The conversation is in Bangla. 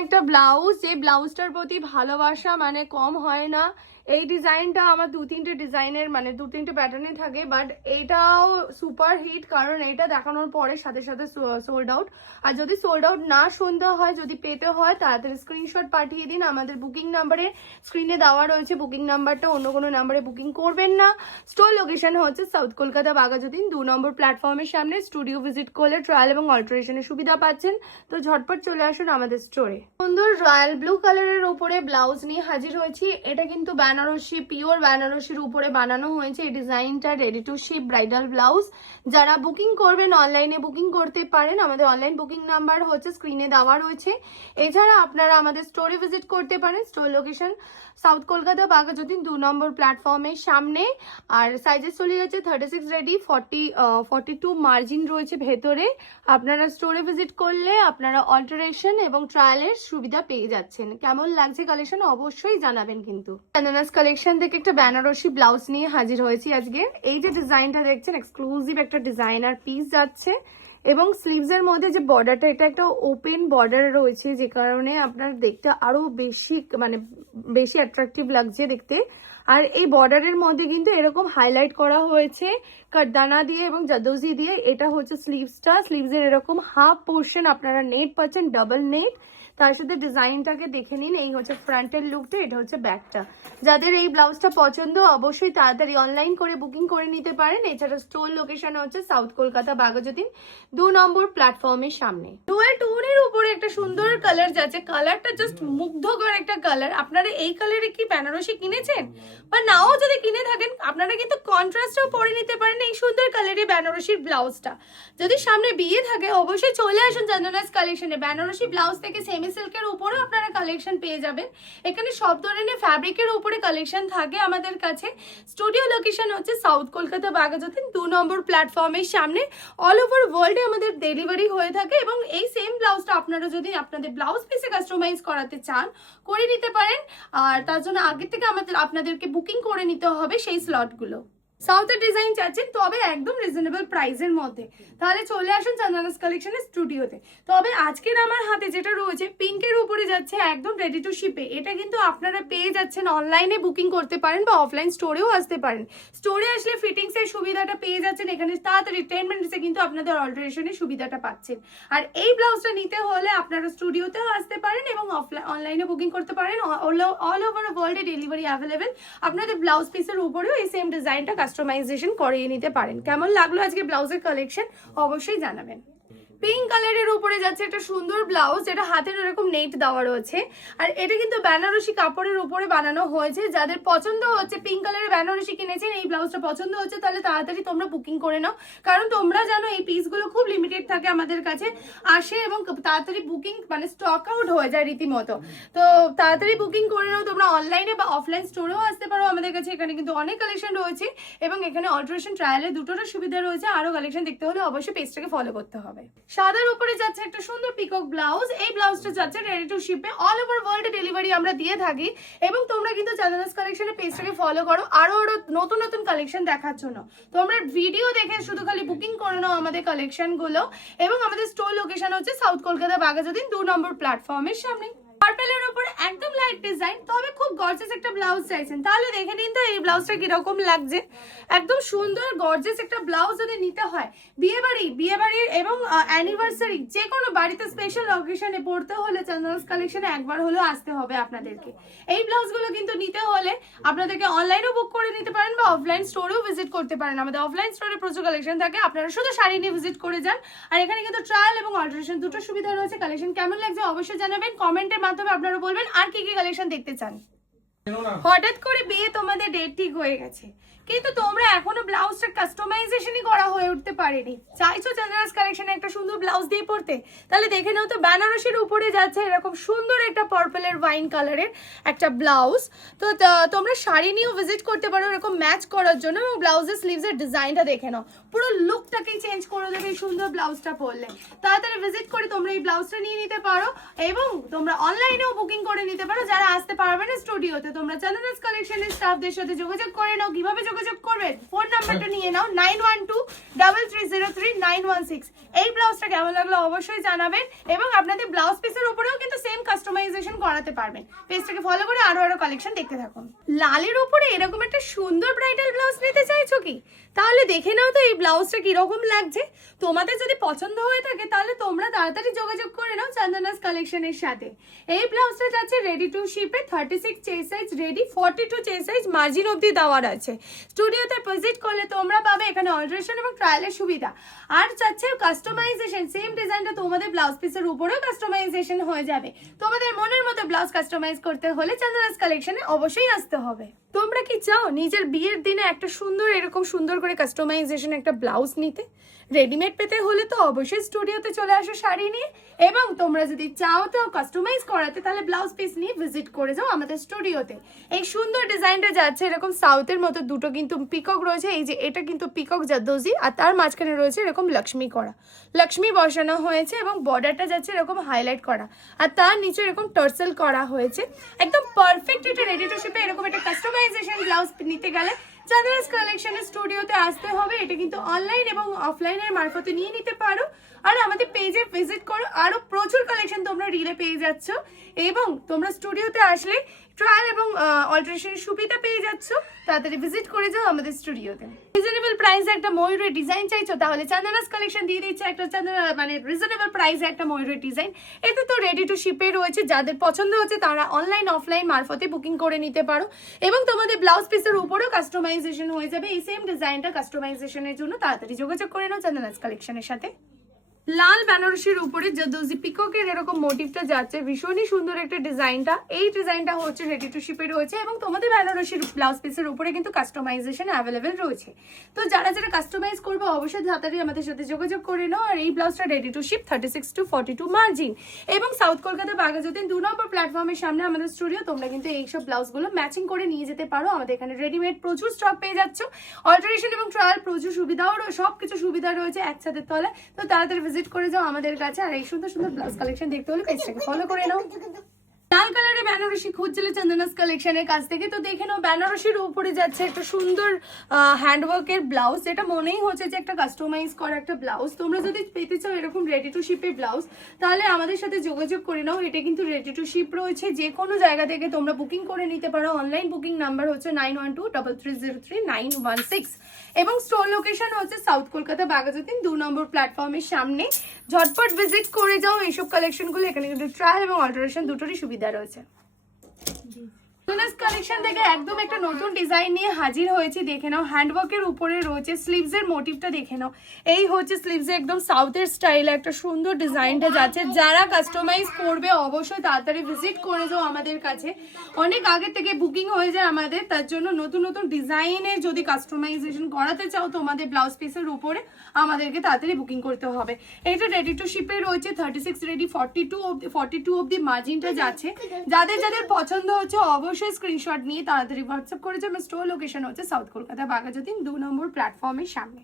একটা ব্লাউজ, যে ব্লাউজটার প্রতি ভালোবাসা মানে কম হয় না। এই ডিজাইনটা আমার দু তিনটে ডিজাইনের মানে দু তিনটে প্যাটার্নে থাকে, বাট এইটাও সুপার হিট, কারণ এইটা দেখানোর পরে সাথে সাথে সোল্ড আউট। আর যদি সোল্ড আউট না শুনতে হয়, যদি পেতে হয়, তাড়াতাড়ি স্ক্রিনশট পাঠিয়ে দিন। আমাদের বুকিং নাম্বারে স্ক্রিনে দেওয়া রয়েছে বুকিং নাম্বারটা, অন্য কোনো নাম্বারে বুকিং করবেন না। স্টোর লোকেশন হচ্ছে সাউথ কলকাতা বাঘাযতীন 2 নম্বর প্ল্যাটফর্মের সামনে। স্টুডিও ভিজিট করলে ট্রায়াল এবং অল্টারেশনের সুবিধা পাচ্ছেন। তো ঝটপট চলে আসুন আমাদের স্টোরে। সুন্দর রয়্যাল ব্লু কালারের উপরে ব্লাউজ নিয়ে হাজির হয়েছি। এটা কিন্তু বেনারসি, পিওর বেনারসির উপরে বানানো হয়েছে। এই ডিজাইনটা ready to sheep bridal blouse. যারা বুকিং করবেন অনলাইনে বুকিং করতে পারেন। আমাদের অনলাইন বুকিং নাম্বার হচ্ছে স্ক্রিনে দেওয়া রয়েছে। এছাড়া আপনারা আমাদের স্টোরে ভিজিট করতে পারেন। Store location south Kolkata Baghajatin 2 নম্বর প্ল্যাটফর্মের সামনে। আর সাইজেস চলে যাচ্ছে 36 রেডি, 42 মার্জিন রয়েছে ভেতরে। আপনারা স্টোরে ভিজিট করলে আপনারা অল্টারেশন এবং ট্রায়ালের সুবিধা পেয়ে যাচ্ছেন। কেমন লাগছে কালেকশন অবশ্যই জানাবেন কিন্তু। বেনারস কালেকশন থেকে একটা বেনারসি ব্লাউজ নিয়ে হাজির হয়েছি আজকে। এই যে ডিজাইনটা দেখছেন এক্সক্লুসিভ একটা ডিজাইনার পিস যাচ্ছে, এবং স্লিভস এর মধ্যে যে বর্ডারটা, এটা একটা ওপেন বর্ডার রয়েছে, যে কারণে আপনার দেখতে আরো বেশি অ্যাট্রাকটিভ লাগছে দেখতে। আর এই বর্ডারের মধ্যে কিন্তু এরকম হাইলাইট করা হয়েছে কাঠদানা দিয়ে এবং জাদোজি দিয়ে। এটা হচ্ছে স্লিভসটা, স্লিভসের এরকম হাফ পোর্শন আপনারা নেট পাচ্ছেন, ডাবল নেট। তার সাথে ডিজাইনটাকে দেখে নিন। এই হচ্ছে ফ্রন্টের লুকটা, এটা হচ্ছে ব্যাকটা। যাদের এই ব্লাউজটা পছন্দ অবশ্যই তাড়াতাড়ি অনলাইন করে বুকিং করে নিতে পারেন। এছাড়া স্টোর লোকেশন হচ্ছে সাউথ কলকাতা বাঘাযতীন 2 নম্বর প্ল্যাটফর্মের সামনে। ডুয়েল টোনের উপরে একটা সুন্দর কালার যাচ্ছে। কালারটা জাস্ট মুগ্ধকর একটা কালার। আপনারা এই কালারে কি বেনারসি কিনেছেন, বা নাও যদি কিনে থাকেন আপনারা কিন্তু কন্ট্রাস্টও পরে নিতে পারেন এই সুন্দর কালারের বেনারসির ব্লাউজটা। যদি সামনে বিয়ে থাকে অবশ্যই চলে আসুন চন্দনাস কালেকশনে। বেনারসি ব্লাউজ থেকে সেমি সিল্কের উপরেও আপনারা কালেকশন পেয়ে যাবেন। এখানে সব ধরনের ফ্যাব্রিকের উপরে কালেকশন থাকে আমাদের কাছে। স্টুডিও লোকেশন হচ্ছে সাউথ কলকাতা বাঘাযতীন 2 নম্বর প্ল্যাটফর্মের সামনে। অল ওভার ওয়ার্ল্ডে আমাদের ডেলিভারি হয়ে থাকে, এবং এই সেম ব্লাউজটা আপনারা যদি আপনাদের ব্লাউজ পিসে কাস্টমাইজ করাতে চান করে নিতে পারেন। আর তার জন্য আগে থেকে আপনাদেরকে বুকিং করে নিতে হবে সেই স্লটগুলো। সাউথের ডিজাইন চাচ্ছেন তবে একদম রিজনেবল প্রাইসের মধ্যে, তাহলে চলে আসুন চন্দনাস কালেকশনের স্টুডিওতে। তবে আজকের আমার হাতে যেটা রয়েছে পিঙ্কের উপরে যাচ্ছে একদম রেডি টু শিপে। এটা কিন্তু আপনারা পেয়ে যাচ্ছেন অনলাইনে বুকিং করতে পারেন বা অফলাইন স্টোরেও আসতে পারেন। স্টোরে আসলে ফিটিংস এর সুবিধাটা পেয়ে যাচ্ছেন, এখানে তাড়াতাড়ি 10 মিনিটসে কিন্তু আপনাদের অল্টারেশনের সুবিধাটা পাচ্ছেন। আর এই ব্লাউজটা নিতে হলে আপনারা স্টুডিওতেও আসতে পারেন এবং অনলাইনে বুকিং করতে পারেন। অল ওভার ওয়ার্ল্ডে ডেলিভারি অ্যাভেলেবেল। আপনাদের ব্লাউজ পিসের উপরেও এই সেম ডিজাইনটা কাস্টমাইজেশন করিয়ে নিতে পারেন। কেমন লাগলো আজকে ব্লাউজের কালেকশন অবশ্যই জানাবেন। পিঙ্ক কালারের উপরে যাচ্ছে একটা সুন্দর ব্লাউজ, যেটা হাতের এরকম নেট দেওয়া রয়েছে। আর এটা কিন্তু বেনারসি কাপড়ের উপরে বানানো হয়েছে। যাদের পছন্দ হচ্ছে পিঙ্ক কালারের বেনারসি কিনেছেন, এই ব্লাউজটা পছন্দ হচ্ছে, তাহলে তাড়াতাড়ি তোমরা বুকিং করে নাও। কারণ তোমরা জানো এই পিসগুলো খুব লিমিটেড থাকে আমাদের কাছে আসে, এবং তাড়াতাড়ি বুকিং মানে স্টক আউট হয়ে যায় রীতিমতো। তো তাড়াতাড়ি বুকিং করে নাও। তোমরা অনলাইনে বা অফলাইন স্টোরেও আসতে পারো আমাদের কাছে। এখানে কিন্তু অনেক কালেকশন রয়েছে, এবং এখানে অল্টারেশন ট্রায়ালের দুটোরও সুবিধা রয়েছে। আরো কালেকশন দেখতে হলে অবশ্যই পেজটাকে ফলো করতে হবে। সাদার উপরে যাচ্ছে একটা সুন্দর পিকক ব্লাউজ। এই ব্লাউজটা যাচ্ছে রেডি টু শিপে। অল ওভার ওয়ার্ল্ডে ডেলিভারি আমরা দিয়ে থাকি, এবং তোমরা কিন্তু চন্দনাস কালেকশনের পেজটাকে ফলো করো আরো নতুন নতুন কালেকশন দেখার জন্য। তোমরা ভিডিও দেখে শুধু খালি বুকিং করে নাও আমাদের কালেকশন গুলো। এবং আমাদের স্টোর লোকেশন হচ্ছে সাউথ কলকাতা বাঘাযতীন 2 নম্বর প্ল্যাটফর্মের সামনে। পার্পেলের উপর একদম লাইট ডিজাইন, তবে খুব গর্জিয়াস একটা ব্লাউজ চাইছেন, তাহলে দেখে নিন তো এই ব্লাউজটা কিরকম লাগছে। একদম সুন্দর গর্জিয়াস একটা ব্লাউজ যদি নিতে হয় বিয়ে বাড়ি এবং অ্যানিভার্সারি যে কোনো বাড়িতে স্পেশাল অকেশনে পড়তে হলে চন্দনাস কালেকশনে একবার হলেও আসতে হবে আপনাদেরকে। এই ব্লাউজগুলো কিন্তু নিতে হলে আপনাদেরকে অনলাইনেও বুক করে নিতে পারেন বা অফলাইন স্টোরেও ভিজিট করতে পারেন। আমাদের অফলাইন স্টোরে প্রচুর কালেকশন থাকে, আপনারা শুধু শাড়ি নিয়ে ভিজিট করে যান। আর এখানে কিন্তু ট্রায়াল এবং অল্টারেশন দুটো সুবিধা রয়েছে। কালেকশন কেমন লাগছে অবশ্যই জানাবেন কমেন্টের মাধ্যমে। আপনারা বলবেন আর কি কি কালেকশন দেখতে চান। হঠাৎ করে বিয়ে তোমাদের ডেট ঠিক হয়ে গেছে, কিন্তু তোমরা এখনো ব্লাউজটা কাস্টমাইজেশনই করা হয়ে উঠতে পারেনি, চাইছো চন্দনাস কালেকশনে একটা সুন্দর ব্লাউজ দিয়ে পড়তে, তাহলে দেখে নাও তো বেনারসির উপরে যাচ্ছে এরকম সুন্দর একটা পার্পলের ওয়াইন কালারের একটা ব্লাউজ। তো তোমরা শাড়ি নিয়েও ভিজিট করতে পারো এরকম ম্যাচ করার জন্য, এবং ব্লাউজের স্লিভসের ডিজাইনটা দেখে নাও, পুরো লুকটাকেই চেঞ্জ করে দেবে এই সুন্দর ব্লাউজটা পরলে। তাড়াতাড়ি ভিজিট করে তোমরা এই ব্লাউজটা নিয়ে নিতে পারো, এবং তোমরা অনলাইনেও বুকিং করে নিতে পারো। যারা আসতে পারবে না স্টুডিওতে, তোমরা চন্দনাস কালেকশনের স্টাফদের সাথে যোগাযোগ করে নাও। কিভাবে যোগাযোগ করবেন, ফোন নাম্বারটা নিয়ে নাও 9123303916। এই ব্লাউজটা কেমন লাগলো অবশ্যই জানাবেন, এবং আপনাদের ব্লাউজ পিসের উপরেও কিন্তু সেম কাস্টমার কাস্টমাইজেশন করাতে পারবেন। পেজটাকে ফলো করে আরো আরো কালেকশন দেখতে থাকুন। লালের উপরে এরকম একটা সুন্দর ব্রাইডাল ব্লাউজ নিতে চাইছো কি? তাহলে দেখে নাও তো এই ব্লাউজটা কিরকম লাগছে। তোমাদের যদি পছন্দ হয়ে থাকে তাহলে তোমরা তাড়াতাড়ি যোগাযোগ করে নাও চন্দনাস কালেকশনের সাথে। এই ব্লাউজটা যাচ্ছে রেডি টু শিপে, 36 chest size ready, 42 chest size margin অবধি দেওয়ার আছে। স্টুডিওতে ভিজিট করলে তোমরা পাবে এখানে অল্টারেশন এবং ট্রায়ালের সুবিধা। আর চাচ্ছে কাস্টমাইজেশন, সেম ডিজাইনটা তোমাদের ব্লাউজ পিসের উপরেও কাস্টমাইজেশন হয়ে যাবে। তোমাদের মনের মতো ব্লাউজ কাস্টমাইজ করতে হলে চন্দনাস কালেকশনে অবশ্যই আসতে হবে। তোমরা কি চাও নিজের বিয়ের দিনে একটা সুন্দর এরকম সুন্দর করে কাস্টমাইজেশন একটা ব্লাউজ নিতে? রেডিমেড পেতে হলে তো অবশ্যই স্টুডিওতে চলে আসো শাড়ি নিয়ে। এবং তোমরা যদি চাও তো কাস্টমাইজ করাতে তাহলে ব্লাউজ পিস নিয়ে ভিজিট করে যাও আমাদের স্টুডিওতে। এই সুন্দর ডিজাইনটা যাচ্ছে এরকম সাউথের মতো, দুটো কিন্তু পিকক রয়েছে। এই যে এটা কিন্তু পিকক জাদোজি, আর তার মাঝখানে রয়েছে এরকম লক্ষ্মী করা, লক্ষ্মী বসানো হয়েছে এবং বর্ডারটা যাচ্ছে এরকম হাইলাইট করা, আর তার নিচে এরকম টার্সেল করা হয়েছে। একদম পারফেক্ট এটা রেডি টু শিপে এরকম একটা কাস্টমাইজেশন ব্লাউজ নিতে গেলে চন্দনাস কালেকশনের স্টুডিওতে আসতে হবে। এটা কিন্তু অনলাইন এবং অফলাইনের মারফতে নিয়ে নিতে পারো। আর আমাদের পেজে ভিজিট করো, আরো প্রচুর কালেকশন তোমরা রিলে পেয়ে যাচ্ছ। এবং তোমরা স্টুডিওতে আসলে ট্রায়াল এবং অল্টারেশনের সুবিধা পেয়ে যাচ্ছ। তাড়াতাড়ি ভিজিট করে যাও আমাদের স্টুডিওতে। রিজনেবল প্রাইসে একটা ময়ূরের ডিজাইন চাইছো তাহলে চন্দনাস কালেকশন দিয়ে দিচ্ছে একটা মানে রিজনেবল প্রাইসে একটা ময়ূরের ডিজাইন। এতে তো রেডি টু শিপে রয়েছে, যাদের পছন্দ হচ্ছে তারা অনলাইন অফলাইন মারফতে বুকিং করে নিতে পারো। এবং তোমাদের ব্লাউজ পিসের উপরেও কাস্টমাইজেশন হয়ে যাবে এই সেম ডিজাইনটা। কাস্টমাইজেশনের জন্য তাড়াতাড়ি যোগাযোগ করে নাও চন্দনাস কালেকশনের সাথে। লাল বেনারসির উপরে জাদোজি পিককের এরকম মোটিভটা যাচ্ছে, ভীষণই সুন্দর একটা ডিজাইনটা। এই ডিজাইনটা হচ্ছে রেডি টু শিপে রয়েছে এবং তোমাদের বেনারসির ব্লাউজ পিসের উপরে কিন্তু কাস্টমাইজেশন অ্যাভেলেবেল রয়েছে। তো যারা যারা কাস্টমাইজ করবে অবশ্যই তাড়াতাড়ি আমাদের সাথে যোগাযোগ করে নাও। আর এই ব্লাউজটা ready to sheep, 36 to 42 margin এবং সাউথ কলকাতা বাঘাযতীন 2 নম্বর প্ল্যাটফর্মের সামনে আমাদের স্টুডিও। তোমরা কিন্তু এইসব ব্লাউজগুলো ম্যাচিং করে নিয়ে যেতে পারো। আমাদের এখানে রেডিমেড প্রচুর স্টক পেয়ে যাচ্ছ, অল্টারেশন এবং ট্রায়াল প্রচুর সুবিধাও, সবকিছু সুবিধা রয়েছে একসাথে তলে। তো তাড়াতাড়ি ভিজিট করে যাও আমাদের কাছে। আর এই সুন্দর সুন্দর ব্লাউজ কালেকশন দেখতে হলে পেজটাকে ফলো করে নাও। লাল কালারের বেনারসি খুঁজছিলে চন্দনাস কালেকশনের কাছ থেকে, তো দেখে নাও বেনারসির উপরে যাচ্ছে একটা সুন্দর হ্যান্ডওয়ার্কের ব্লাউজ। এটা মনেই হচ্ছে যে একটা কাস্টমাইজ করা একটা ব্লাউজ। তোমরা যদি পেতে চাও এরকম রেডি টু শিপের ব্লাউজ তাহলে আমাদের সাথে যোগাযোগ করে নাও। এটা কিন্তু রেডি টু শিপ রয়েছে, যে কোনো জায়গা থেকে তোমরা বুকিং করে নিতে পারো। অনলাইন বুকিং নাম্বার হচ্ছে 9123303916 এবং স্টোর লোকেশন হচ্ছে সাউথ কলকাতা বাঘাযতীন 2 নম্বর প্ল্যাটফর্মের সামনে। ঝটপট ভিজিট করে যাও এইসব কালেকশনগুলো। এখানে কিন্তু ট্রায়াল এবং অল্টারেশন দুটোরই সুবিধা রয়েছে। চন্দনাস কালেকশন থেকে একদম একটা নতুন ডিজাইন নিয়ে হাজির হয়েছি। দেখে নাও হ্যান্ডওয়ার্কের উপরে রয়েছে স্লিভস এর মোটিভটা। দেখে নাও এই হচ্ছে স্লিভস একদম সাউথের স্টাইলে একটা সুন্দর ডিজাইনটা যাচ্ছে। যারা কাস্টমাইজ করবে অবশ্যই তাড়াতাড়ি ভিজিট করে যাও আমাদের কাছে। অনেক আগে থেকে বুকিং হয়ে যায় আমাদের, তার জন্য নতুন নতুন ডিজাইনের যদি কাস্টমাইজেশন করাতে চাও তোমাদের ব্লাউজ পিসের উপরে আমাদেরকে তাড়াতাড়ি বুকিং করতে হবে। এটা রেডি টু শিপে রয়েছে, 36 রেডি, 42 অবধি মার্জিনটা যাচ্ছে। যাদের যাদের পছন্দ হচ্ছে অবশ্যই স্ক্রিনশট নিয়ে তাড়াতাড়ি হোয়াটসঅ্যাপ করে যাবে। স্টোর লোকেশন হচ্ছে সাউথ কলকাতা বাঘাযতীন 2 নম্বর প্ল্যাটফর্মের সামনে।